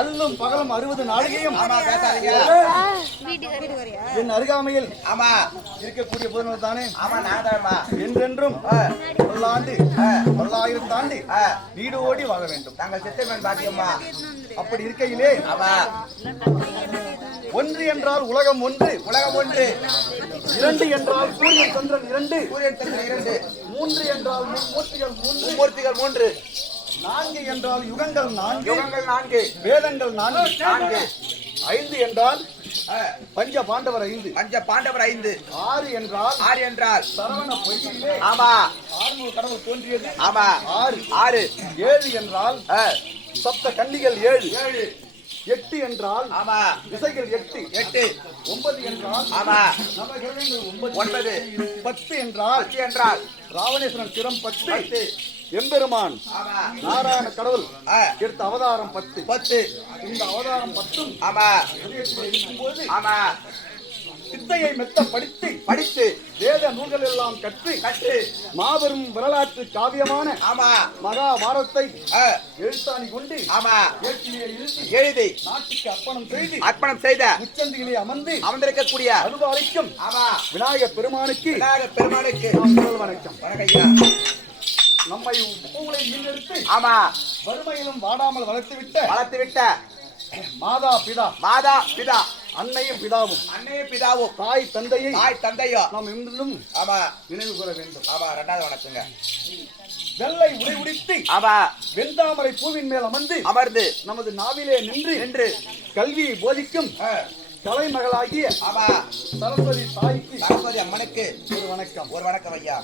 அல்லும் பகலும் 60 நாளிகையும் என் அருகாமையில் இருக்கக்கூடிய புதன்கள் தானே என்றென்றும் பல்லாண்டு 1000 தாண்டி வீடு ஓடி வாழ வேண்டும். நாங்கள் சித்தமேன் பாக்கியம்மா. அப்படி இருக்கையிலே ஒன்று என்றால் உலகம் ஒன்று, உலகம் ஒன்று. 2 என்றால் சூரியன் சந்திரன் 2, சூரியன் சந்திரன் 2. 3 என்றால் மும்மூர்த்திகள் 3, மூர்த்திகள் 3. 4 என்றால் யுகங்கள் 4, யுகங்கள் 4, வேதங்கள் 4. 5 என்றால் பஞ்ச பாண்டவர் 5, பஞ்ச பாண்டவர் 5. 6 என்றால் சரவண பொய்யிலே ஆமா 600 கடவுள் தோன்றியது. ஆமா 6. 7 என்றால் சப்த கன்னிகள் 7. 8 என்றால் ஆமா திசைகள் 8. 9 என்றால் ஆமா நவகிரகங்கள் 9. 10 என்றால் ராவணேஸ்வரன் சிரம் 10. எம்பெருமான் நாராயண கடவுள் எடுத்த அவதாரம் 10. இந்த அவதாரம் 10 இருக்கும்போது சித்தையை மெத்த படித்து வேத நூல்கள் எல்லாம் கற்று மாபெரும் வரலாற்று காவியமான மகாபாரதத்தை எழுத்தாணி கொண்டு எழுதி நாட்டுக்கு அர்ப்பணம் செய்த உச்சந்தியிலே அமர்ந்திருக்கக்கூடிய அனுபவிக்கும் விநாயகப் பெருமானுக்கு முதல் வணக்கம். நம்மை பூவுலை மீண்டெடுத்து வறுமையிலும் வாடாமல் வளர்த்துவிட்ட மாதா பிதா அன்னையும் பிதாவும் தாய் தந்தையோ நாம் இன்றும் நினைவு கூற வேண்டும். 2வது வணக்கங்க. வெள்ளை உடை உடித்து வெண்தாமரை பூவின் மேல் அமர்ந்து நமது நாவிலே நின்று கல்வியை போதிக்கும் தலைமகளாகிய சரஸ்வதி தாய்க்கு, சரஸ்வதி அம்மனுக்கு ஒரு வணக்கம் ஐயா.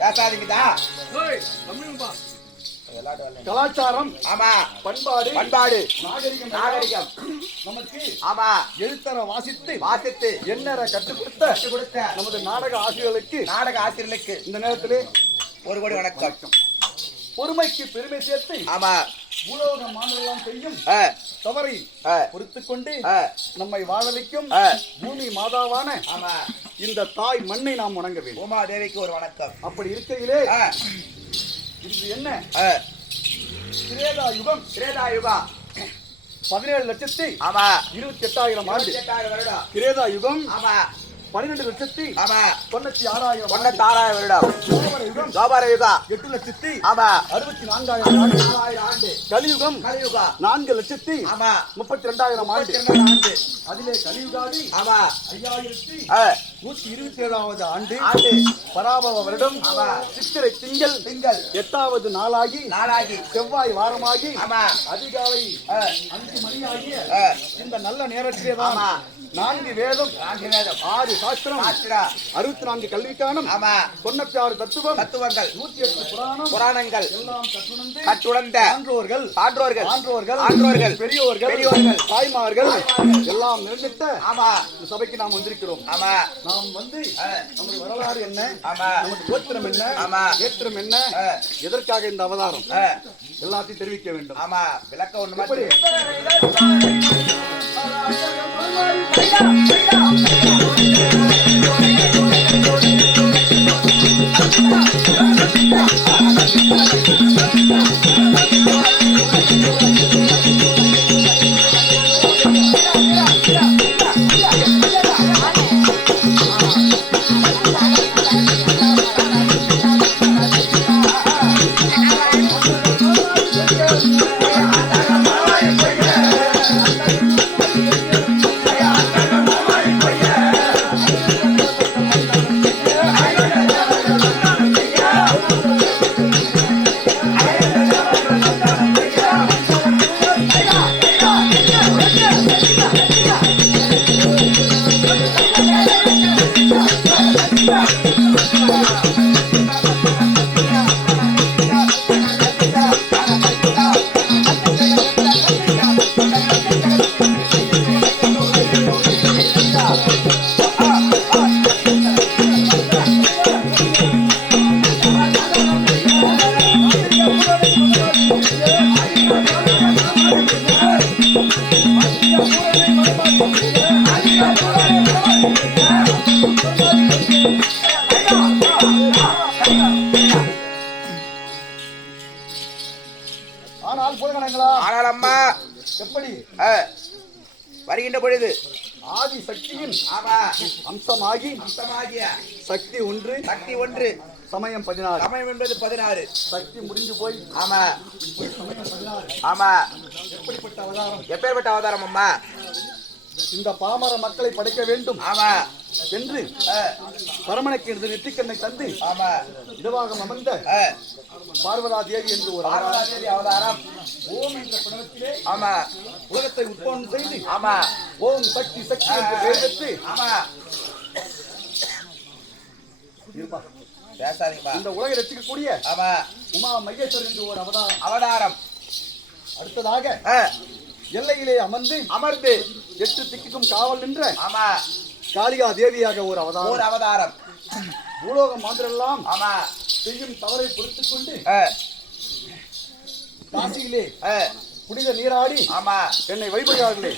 பேசாதீங்கதா. கலாச்சாரம் பண்பாடு நாகரிகம் நமக்கு எழுத்தர வாசித்து எண்ணற கற்றுக் கொடுத்த நமது நாடக ஆசிரியர்களுக்கு இந்த நேரத்திலே ஒரு கோடி வணக்கம். பொறுமைக்கு பெருமை சேர்த்து பூலோக மாநிலம் செய்யும் தவறை பொறுத்துக் கொண்டு நம்மை வாழ வைக்கும் பூமி மாதாவான இந்த தாய் மண்ணை நாம் வணங்க வேண்டும். உமா தேவிக்கு ஒரு வணக்கம். அப்படி இருக்கையிலே இது என்ன திரேதா யுகம் 17,28,000 ஆண்டு. திரேதா யுகம் 12,96,000 வருடம். துவாபர யுகம் 8,64,000 ஆண்டு. கலியுகம் 4,32,000 ஆண்டு. அதிலே கலியுகாதி 5,127வது ஆண்டு. பராபவ வருடம் சித்திரை திங்கள் 8வது நாளாகி செவ்வாய் வாரமாகி அதிகாலை 5 மணியாகிய இந்த நல்ல நேரத்திலே தான் 4 வேதம் 6 சாஸ்திரம் 64 கல்விக்கானம் 96 தத்துவங்கள் 108 புராணங்கள் எல்லாம் கற்றுணர்ந்த சான்றோர்கள் பெரியோர்கள் தாய்மார்கள் எல்லாம் நிறைந்திட்ட சபைக்கு நாம் வந்திருக்கிறோம். நாம் வந்து நமது வரலாறு என்ன, நமது கோத்திரம் என்ன, ஏற்றம் என்ன, எதற்காக இந்த அவதாரம் எல்லாத்தையும் தெரிவிக்க வேண்டும். விளக்க ஒண்ணு வருகின்ற பொழுது ஆதி சக்தியின் ஆமா அம்சமாகிய சக்தி ஒன்று சமயம் 16 சமயம் என்பது 16 சக்தி முடிஞ்சு போய் ஆமா சமயம் 16 ஆமா எப்படிப்பட்ட அவதாரம் எப்பேற்பட்ட அவதாரம் அம்மா இந்த பாமர மக்களை படைக்க வேண்டும் ஆமா என்று பரமனுக்கு இந்த நெற்றிக்கண்ணை தந்து ஆமா இதுவாக அமர்ந்த பார்வதா தேவி என்று ஒரு அவதாரம் ஓம் என்ற பிரணவத்திலே ஆமா உலகத்தை உற்பத்தி செய்து ஆமா ஓம் சக்தி சக்தி என்று பெயர் பெற்று ஆமா பேசாதீங்கப்பா இந்த உலகை ரசிக்கக்கூடிய ஆமா உமா மகேஸ்வரர் என்று ஒரு அவதாரம் அடுத்ததாக எல்லையிலே அமர்ந்து 8 திக்குக்கும் காவல் நின்ற ஆமா காளிகா தேவியாக ஒரு அவதாரம் பூலோகம் மாந்திரெல்லாம் ஆமா செய்யும் தவறை பொறுத்துக் கொண்டு காசியிலே புனித நீராடி ஆமா என்னை வழிபடுகிறார்களே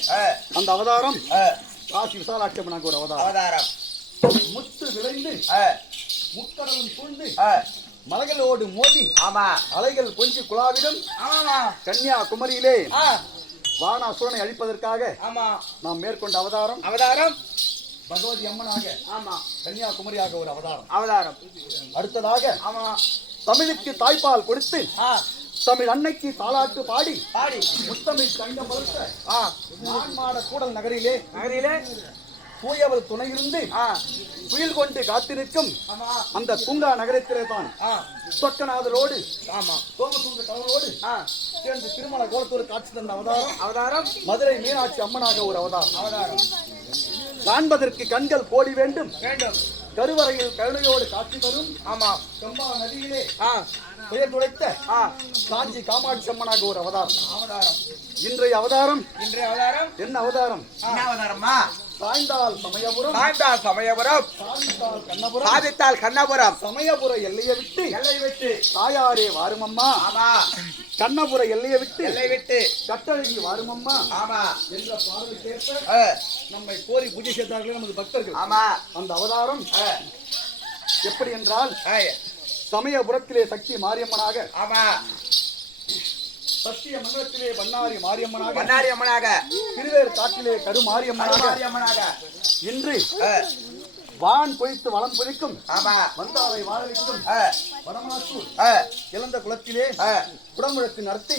அந்த அவதாரம் காசி விசாலாட்சி அம்மனாக ஒரு அவதாரம் முத்து விளைந்து முக்கடலும் சூழ்ந்து மலைகளோடு மோதி ஆமா அலைகள் கொஞ்சி குழாவிடும் ஆமா கன்னியாகுமரியிலே வானாசுரனை அழிப்பதற்காக ஆமா நாம் மேற்கொண்ட அவதாரம் பகவதி அம்மனாக ஆமா கன்னியாகுமரியாக ஒரு அவதாரம் அடுத்ததாக ஆமா தமிழுக்கு தாய்ப்பால் கொடுத்து தமிழ் அன்னைக்கு தாலாட்டு பாடி முத்தமிழ் தங்கம் வளர்த்த மாட கூடல் நகரிலே தூயவள் துணையிருந்து புயல் கொண்டு காத்திருக்கும் அந்த பூங்கா நகரத்திலே தான் சொக்கநாதரோடு சோமசுந்தர கடவுளோடு சேர்ந்து திருமண கோலத்தோடு காட்சி தந்த அவதாரம் மதுரை மீனாட்சி அம்மனாக ஒரு அவதாரம் காண்பதற்கு கண்கள் கோடி வேண்டும் கருவறையில் கருணையோடு காட்சி தரும் கம்பா நதியிலே பெயர் துடைத்த காஞ்சி காமாட்சி அம்மனாக ஒரு அவதாரம் இன்றைய அவதாரம் என்ன அவதாரம் சாய்ந்தால் சமயபுரம் சாதித்தால் கண்ணபுரம் சமயபுர எல்லையை விட்டு தாயாரே வாருமம்மா கண்ணபுர எல்லையை விட்டு கட்டழகி வாருமம்மா என்ற பாடலுக்கேற்ப நம்மை கோரி பூஜை செய்தார்களே நமது பக்தர்கள் அந்த அவதாரம் எப்படி என்றால் சமயபுரத்திலே சக்தி மாரியம்மனாக சத்திய மண்டலத்திலே பண்ணாரி மாரியம்மனாக திருவேறு காட்டிலே கரு மாரியம்மனாக இன்று வான் பொய்த்து வளம் பொதிக்கும் வந்தாரை வாழவிக்கும் வடமாசூர் இழந்த குளத்திலே குடமுழக்கு நடத்தி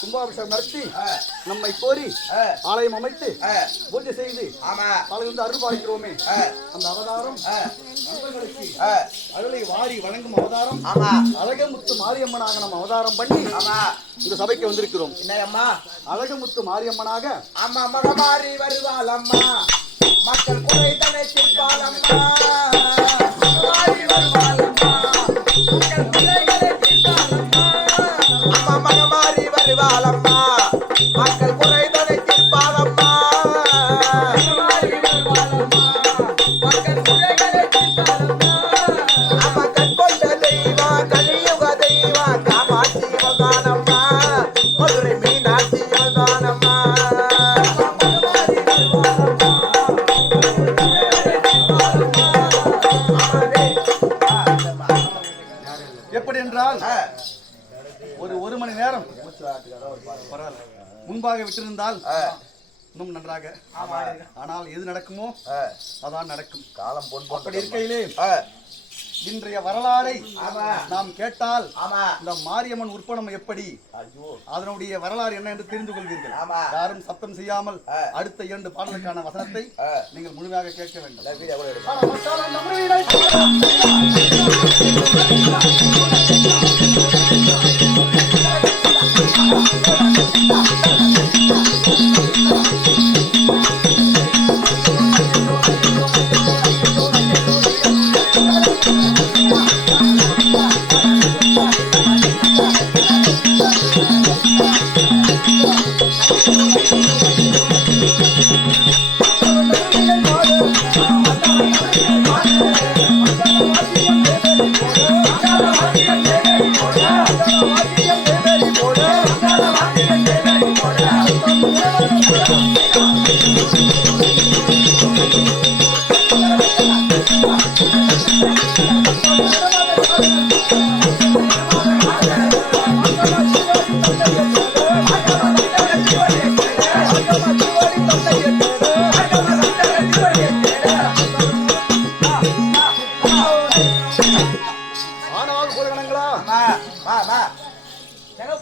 கும்பாபிஷேகம் நடத்தி நம்மை கோரி ஆலயம் அமைத்து பூஜை செய்து காலையிலிருந்து அருள் பாலிக்கிறோமே அந்த அவதாரம் அருளை வாரி வழங்கும் அவதாரம் அழகமுத்து மாரியம்மனாக நம்ம அவதாரம் பண்ணி இந்த சபைக்கு வந்திருக்கிறோம். அழகமுத்து மாரியம்மனாக அம்மா மகமாரி வருவாள் அம்மா மக்கள் குறை தனை தீர்ப்பாள் அம்மா மாறி வருவாள் அம்மா மக்கள் குறைகளை தீர்ப்பாள் அம்மா அம்மா மகமாரி வருவாள் அம்மா மக்கள் குறை தனை தீர்ப்பாள் அம்மா மாறி வருவாள் அம்மா மக்கள் குறைகளை தீர்ப்பாள் அம்மா அம்மா கண் கொண்ட தெய்வம் கலியுக தெய்வம் காமாட்சி வந்தானம்மா மதுரை மீனாட்சி வந்தானம்மா எப்படி என்றால் ஒரு மணி நேரம் முன்பாக விட்டிருந்தால் இன்னும் நன்றாக, ஆனால் எது நடக்குமோ அதான் நடக்கும். காலம் அப்படி இருக்கையிலே இன்றைய வரலாறை நாம் கேட்டால் இந்த மாரியம்மன் உற்பனம் எப்படி, அதனுடைய வரலாறு என்ன என்று தெரிந்து கொள்வீர்கள். யாரும் சத்தம் செய்யாமல் அடுத்த 2 பாடலுக்கான வசனத்தை நீங்கள் முழுமையாக கேட்க வேண்டும்.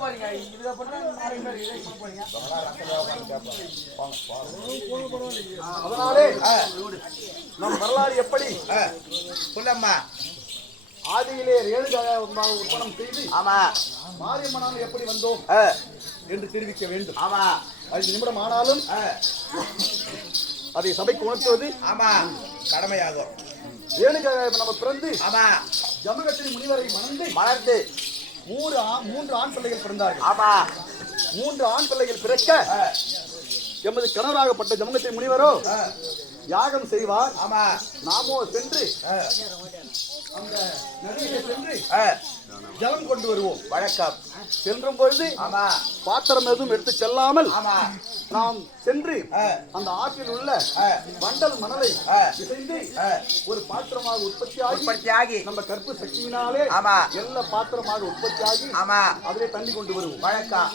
போறீங்க இதுக்கப்புறம் நிறைய பேர் இதை போறீங்க அதனாலே நம் வரலாறு எப்படி சொல்லம்மா ஆதியிலே ரேணுகாவை உற்பணம் செய்து ஆமா மாரியம்மனாக எப்படி வந்தோம் என்று தெரிவிக்க வேண்டும். ஆமா 5 நிமிடம் ஆனாலும் அதை சபைக்கு உணர்த்துவது ஆமா கடமையாகும். ரேணுகாவை நம்ம பிறந்து ஆமா ஜமகத்தின் முனிவரை மலர்ந்து 3 ஆண் பிள்ளைகள் பிறந்தார்கள். ஆமா 3 ஆண் பிள்ளைகள் பிறக்க எமது கணவராகப்பட்ட ஜமகத்தின் முனிவரோ யாகம் செய்வார். ஆமா நாமோ சென்று அந்த நதியிலே சென்று ஜலம் கொண்டு வருவோம். வழக்கம் செல்லும் பொழுது ஆமா பாத்திரம் எதுவும் எடுத்து செல்லாமல் ஆமா நாம் சென்று அந்த ஆற்றில் உள்ள வண்டல் மணலை இசைந்து ஒரு பாத்திரமாக உற்பத்தியாகி நம்ம கற்பு சக்தியினாலே ஆமா எல்லா பாத்திரமாக உற்பத்தியாகி ஆமா அதிலே தண்ணி கொண்டு வருவோம். வழக்கம்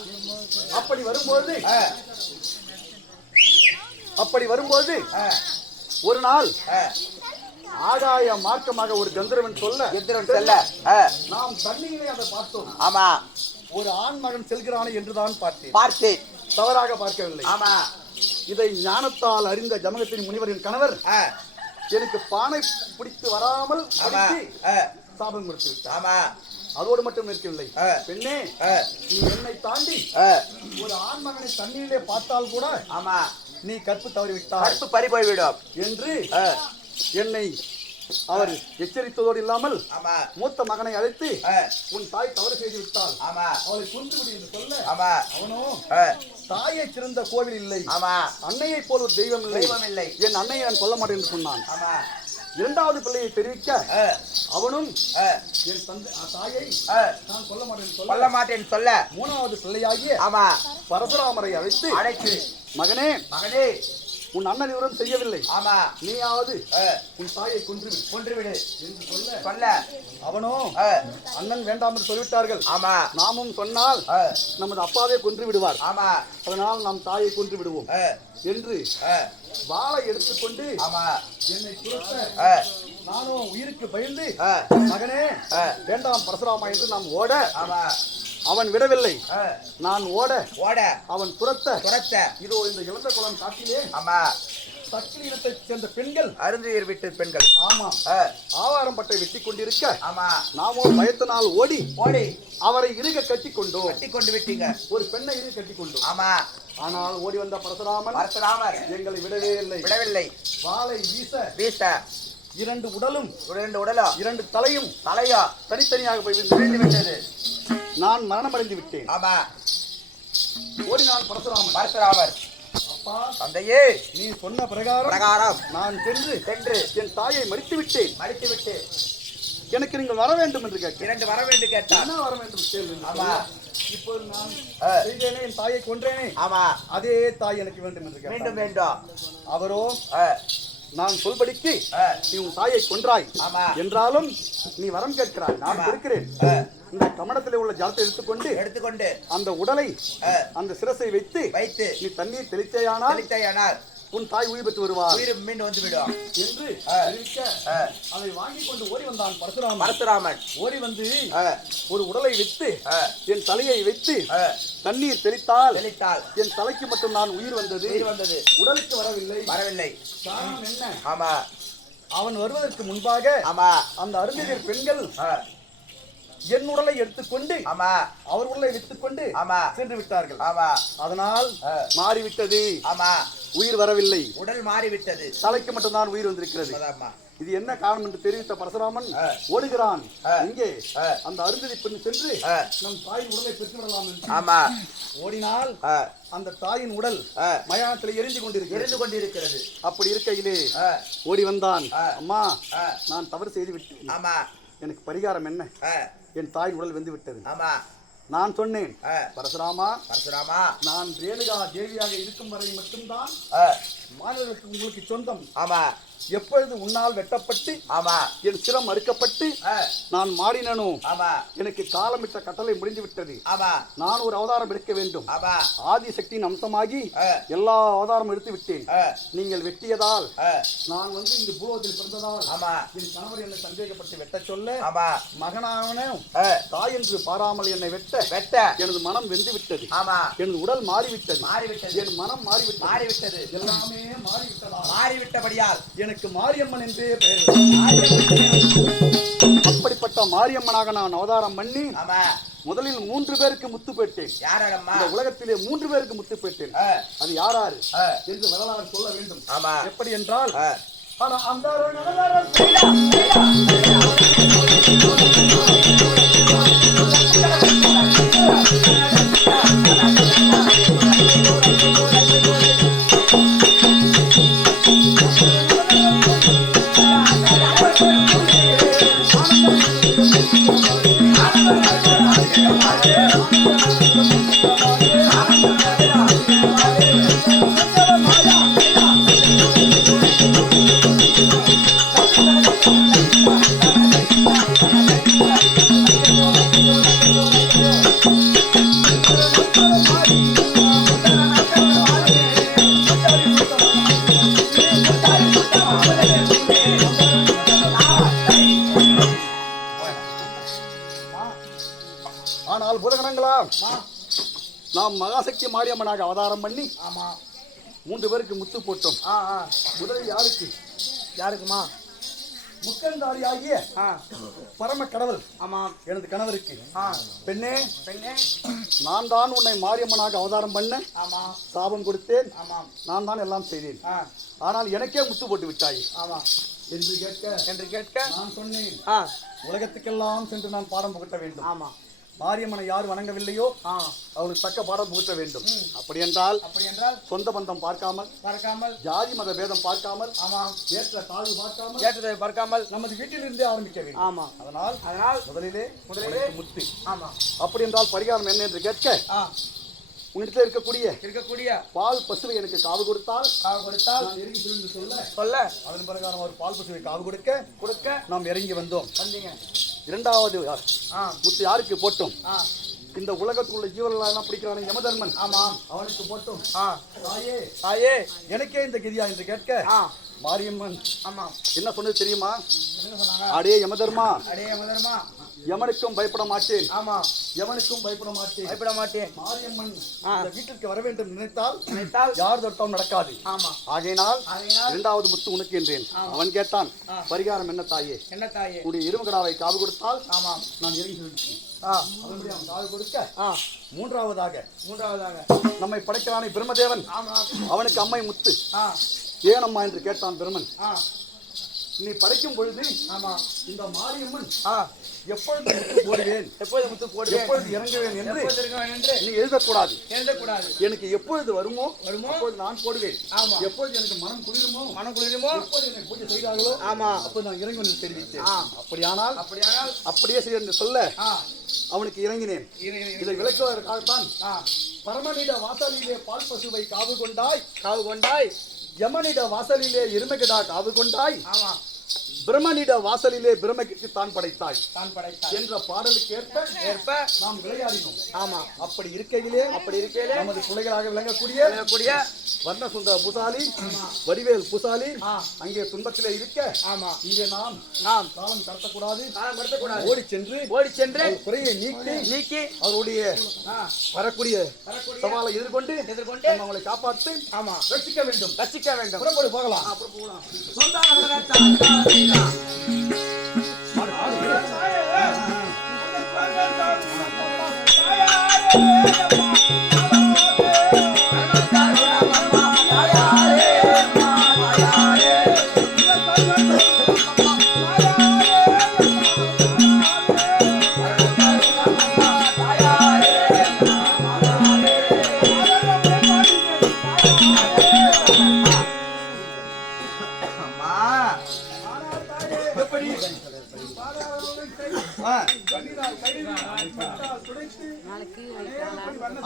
அப்படி வரும்போது ஒரு நாள் ஆகாய மார்க்கமாக ஒரு கந்தர்வன் சொல்ல நாம் தண்ணியிலே அதை பார்த்தோம். ஆமா ஒரு ஆண் மகன் செல்கிறானே என்றுதான் பார்த்தேன். தவறாக பார்க்கவில்லை. ஆமா இதை ஞானத்தால் அறிந்த ஜமகத்தின் முனிவரின் கணவர் எனக்கு பானை பிடித்து வராமல் சாபம் கொடுத்து விட்டார். ஆமா அதோடு மட்டும் இருக்கவில்லை. பெண்ணே நீ என்னை தாண்டி ஒரு ஆண் மகனை தண்ணீரிலே பார்த்தால் கூட ஆமா நீ கற்பு தவறி விட்டார், கற்பு பறி போய்விடும் என்று என்னை அவர் எச்சரித்ததோடு இல்லாமல் ஆமா மூத்த மகனை அழைத்து உன் தாய் தவறு செய்து விட்டால் ஆமா அவளை கொன்றுவிடு என்று சொல்ல ஆமா அவனோ தாயை சிறந்த கோவில் இல்லை, ஆமா அன்னையை போல் ஒரு தெய்வம் இல்லை, என் அன்னையை நான் கொல்ல மாட்டேன் என்று சொன்னான். ஆமா 2வது பிள்ளையை தெரிவிக்க அவனும் என் தாயை நான் கொல்ல மாட்டேன் சொல்ல 3வது பிள்ளையாகிய ஆமா பரசுராமரை அழைத்து மகனே உன் அண்ணன் விவரம் செய்யவில்லை, ஆமா நீயாவது உன் தாயை கொன்றுவிடு என்று சொல்ல அவனோ அண்ணன் வேண்டாம் என்று சொல்லிவிட்டார்கள். ஆமா நாமும் சொன்னால் நமது அப்பாவே கொன்று விடுவார், ஆமா அதனால் நாம் தாயை கொன்று விடுவோம் என்று வாளை எடுத்துக்கொண்டு ஆமா என்னை துரத்த நானும் உயிருக்கு பயந்து மகனே வேண்டாம் பரசுராமா என்று நாம் ஓட ஆமா அவன் விடவில்லை. நான் ஓட அவன் துரத்த இதோ இந்த இழந்த குளம் காட்டிலே ஆமா சக்கிலி இனத்தைச் சேர்ந்த பெண்கள் அருந்துயிர் விட்டு பெண்கள் ஆமா ஆவாரம் பட்டை வெட்டி கொண்டிருக்க ஆமா நாமோ பயத்தினால் ஓடி அவரை இறுக கட்டி கொண்டு விட்டீங்க. ஒரு பெண்ணை இறுக கட்டி கொண்டோம். ஆமா ஆனால் ஓடி வந்த பரசுராமர் எங்களை விடவில்லை. வாளை வீச 2 உடலும் 2 தலையும் தனித்தனியாக போய் விட்டது. நான் மரணமடைந்து விட்டேன். ஆமா ஓடினான் பரசுராமர் அப்பா தந்தையே நீ சொன்ன பிரகாரம் நான் சென்று என் தாயை மறித்து விட்டேன். எனக்கு நீங்கள் வர வேண்டும் என்று கேட்டேன். என்ன வர வேண்டும் கேள்வி. ஆமா இப்போது நான் செய்தேனே, என் தாயை கொன்றேனே, ஆமா அதே தாய் எனக்கு வேண்டும் என்று கேட்டேன். வேண்டும் அவரோ நான் சொல்படிக்கு நீ உன் தாயை கொன்றாய் என்றாலும் நீ வரம் கேட்கிறாய், நான் இருக்கிறேன். இந்த கமடத்திலே உள்ள ஜலத்தை எடுத்துக்கொண்டு அந்த உடலை அந்த சிரசை வைத்து நீ தண்ணீர் தெளித்தேயானால் உன் தாய் உயிர் பெற்று வருவார், மீண்டும் வந்து விடும் என்று தெரிவிக்க அதை வாங்கி கொண்டு ஓடி வந்தான் பரசுராமன். ஓடி வந்து ஒரு உடலை வைத்து என் தலையை வைத்து தண்ணீர் தெளித்தால் என் தலைக்கு மட்டும் நான் உயிர் வந்தது, உடலுக்கு வரவில்லை. காரணம் என்ன? ஆமா அவன் வருவதற்கு முன்பாக அந்த அருந்ததியர் பெண்கள் என் உடலை எடுத்துக்கொண்டு அவர் உடலை வைத்துக்கொண்டு சென்று விட்டார்கள். அதனால் மாறிவிட்டது, உயிர் வரவில்லை, உடல் மாறிவிட்டது, தலைக்கு மட்டும்தான் உயிர் வந்திருக்கிறது. இது என்ன காரணம் என்று தெரிவித்த பரசுராமன் ஓடுகிறான். இங்கே அந்த அருந்ததி பெண் சென்று நம் தாயின் உடலை பெற்றுவிடலாம் என்று ஓடினால் அந்த தாயின் உடல் மயானத்தில் எரிந்து கொண்டிருக்கிறது. அப்படி இருக்கையிலே ஓடி வந்தான். அம்மா நான் தவறு செய்து விட்டேன், எனக்கு பரிகாரம் என்ன? என் தாயின் உடல் வெந்து விட்டது. நான் சொன்னேன், பரசுராமா நான் ரேணுகா தேவியாக இருக்கும் வரை மட்டும்தான் மாணவர்களுக்கு உங்களுக்கு சொந்தம். எப்பொழுது உன்னால் வெட்டப்பட்டு ஆமா என் சிரம் அறுக்கப்பட்டு நான் மாறினனோ ஆமா எனக்கு காலமிட்ட கட்டளை முடிந்து விட்டது. ஆமா நான் ஒரு அவதாரம் எடுக்க வேண்டும். ஆமா ஆதி சக்தியின் அம்சமாகி எல்லா அவதாரம் எடுத்து விட்டேன். நீங்கள் வெட்டியதால் நான் இந்த பூலோகத்தில் பிறந்ததால் ஆமா என் கணவர் என்னை சந்தேகப்பட்டு வெட்ட சொல்ல ஆமா மகனான தாய் என்று பாராமல் என்னை வெட்ட எனது மனம் வெந்து விட்டது. ஆமா எனது உடல் மாறிவிட்டது. என் மனம் மாறிவிட்டது. எல்லாமே மாறிவிட்டபடியால் எனக்கு மாரியம்மன் என்றே பெயர். அப்படிப்பட்ட மாரியம்மனாக நான் அவதாரம் பண்ணி முதலில் 3 பேருக்கு முத்து பெற்றேன். இந்த உலகத்திலே 3 பேருக்கு முத்து பெற்றேன். அது யாராரு என்று வரலாறு சொல்ல வேண்டும். எப்படி என்றால் ஆனால் புதகணங்களா நாம் மகாசக்தி மாரியம்மனாக அவதாரம் பண்ணி 3 பேருக்கு முத்து போட்டோம். முதலில் யாருக்குமா முக்கந்தாரி ஆகிய பரம கடவுள் எனது கணவருக்கு பெண்ணே நான் தான் உன்னை மாரியம்மனாக அவதாரம் பண்ண சாபம் கொடுத்தேன். நான் தான் எல்லாம் செய்தேன். ஆனால் எனக்கே முத்து போட்டு விட்டாய் என்று கேட்க நான் சொன்னேன் உலகத்துக்கெல்லாம் சென்று நான் பாடம் புகட்ட வேண்டும். மாரியம்மனை யார் வணங்கவில்லையோ அவளுக்கு தக்க பாடம் புகட்ட வேண்டும். அப்படி என்றால் சொந்த பந்தம் பார்க்காமல் ஜாதி மத பேதம் பார்க்காமல் ஏற்ற தாழ்வு பார்க்காமல் நமது வீட்டிலிருந்தே ஆரம்பிக்க வேண்டும். அதனால் முதலிலே முத்து. அப்படி என்றால் பரிகாரம் என்ன என்று கேட்க உன்னிடத்தில் இருக்கக்கூடிய பால் பசுவை எனக்கு காவு கொடுத்தால் நான் இறங்கி சென்று சொல்ல அதன் பிரகாரம் ஒரு பால் பசுவை காவு கொடுக்க நாம் இறங்கி வந்தோம். இரண்டாவது முத்து யாருக்கு போட்டோம்? இந்த உலகத்தில் உள்ள ஜீவர்கள் எல்லாம் பிடிக்கிறான யமதர்மன் அவனுக்கு போட்டோம். தாயே எனக்கே இந்த கிரியா என்று கேட்க மாரியம்மன் என்ன சொன்னது தெரியுமா? அடே யமதர்மா யமனுக்கும் பயப்பட மாட்டேன். யமனுக்கும் பயப்பட மாட்டேன். மாரியம்மன் வீட்டிற்கு வர வேண்டும் நினைத்தால் யார் தொட்டாலும் நடக்காது. ஆகையினால் இரண்டாவது முத்து உனக்கு என்றேன். அவன் கேட்டான் பரிகாரம் என்ன தாயே? உடைய இருமகடாவை காவு கொடுத்தால் நான் இறங்கி காவு கொடுக்க மூன்றாவதாக நம்மை படைக்கிறானே பிரம்மதேவன் அவனுக்கு அம்மை முத்து ஏனம்மா என்று கேட்டான் பிரம்மன். நீ படைக்கும் பொழுது இந்த மாரியம்மன் எப்பொழுது முத்து போடுவேன் எப்பொழுது இறங்குவேன் என்று நீ எழுதக்கூடாது. எனக்கு எப்பொழுது வருமோ அப்பொழுது நான் போடுவேன். எப்பொழுது எனக்கு மனம் குளிருமோ எப்பொழுது எனக்கு பூஜை செய்தார்களோ அப்போது நான் இறங்குவேன் என்று தெரிவித்தேன். அப்படியானால் அப்படியே செய்ய என்று சொல்ல அவனுக்கு இறங்கினேன். இதை விளக்குவதற்காகத்தான் பரமனிட வாசலிலே பால் பசுவை காவு கொண்டாய் யமனிட வாசலிலே எருமைகிடா காவு கொண்டாய் பிரம்மனிட வாசலிலே பிரம்மக்கு தான் படைத்தாய் என்ற பாடலுக்கு ஏற்ப நாம் விளையாடினோம். அப்படி இருக்கையிலே நமது பிள்ளைகளாக விளங்கக்கூடிய வர்ண சுந்தர பூசாலி வடிவேல் பூசாலி அங்கே துன்பத்திலே இருக்க இங்கே நாம் காலம் கடத்தக்கூடாது. ஓடி சென்று குறையை நீக்கி அவருடைய வரக்கூடிய சவாலை எதிர்கொண்டு அவங்களை காப்பாற்றி ரசிக்க வேண்டும். புறப்படு போகலாம்.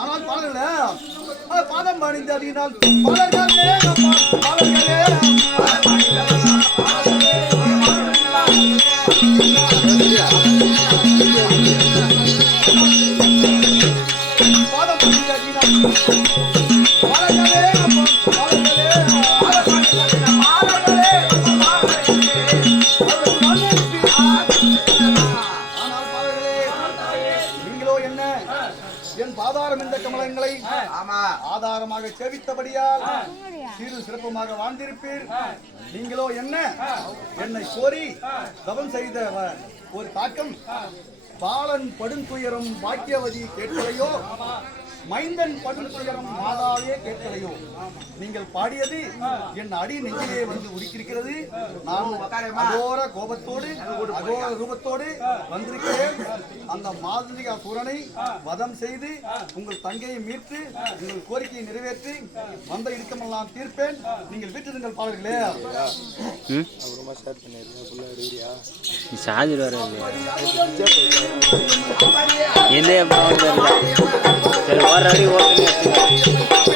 ஆனால் பாதம் பணிந்ததினால் நீங்களோ என்ன என் பாதாரம் இந்த கமலங்களை ஆதாரமாக சேவித்தபடியால் சீரு சிறப்புமாக வாழ்ந்திருப்பீர். நீங்களோ என்ன என்னை கோரி தவம் செய்த ஒரு தாக்கம் பாலன் படுந்துயரம் பாக்கியவதி கேட்கலையோ, மைந்தன் படுந்துயரம் மாதாவே கேட்கலையோ. நீங்கள் பாடியது என் அடி நெஞ்சிலே வந்து உருக்கிருக்கிறது. நான் அகோர கோபத்தோடு அகோர ரூபத்தோடு வந்திருக்கிறேன். அந்த மாதிரிகா சூரனை வதம் செய்து உங்கள் தங்கையை மீட்டு உங்கள் கோரிக்கையை நிறைவேற்றி வந்த இடுக்கமெல்லாம் தீர்ப்பேன். நீங்கள் வீட்டிருங்கள் பாடல்களே. already working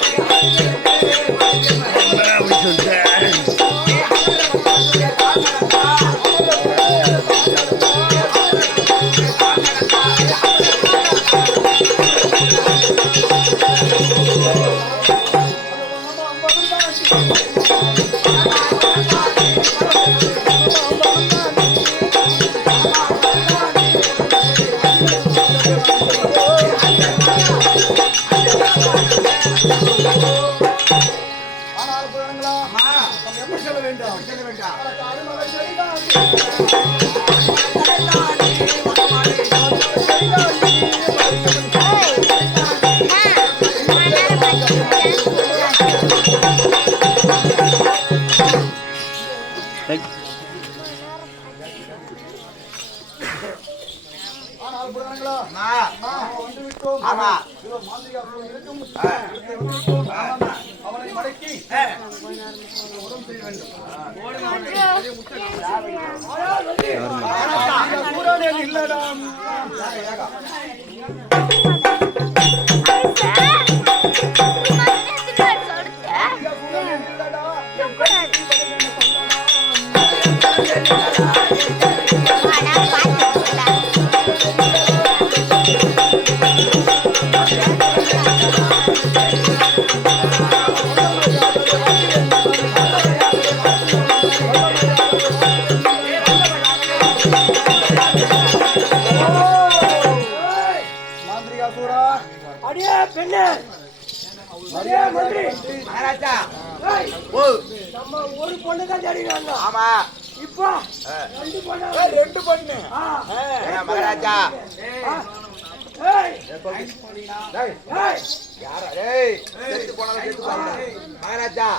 அவனை மடக்கி இல்லடா ஒரு பொண்ணு தான் தேடிடுவாங்க. ஆமா, இப்போ ரெண்டு பொண்ணு மகாராஜா. மகாராஜா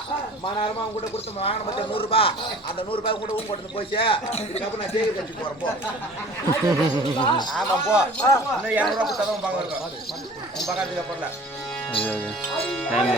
மனாரமா உங்க கூட கொடுத்து வாங்கின பத்தி 100 ரூபாய். அந்த 100 ரூபாய் கூட உங்க கொடுத்து போச்சு. இதுக்கப்புறம் நான் ஜெயிலுக்கு வச்சு போறேன். போ. ஆமா போ. இன்னும் 200 ரூபாய் கொடுத்தாதான் பக்கத்துக்கு போடல. time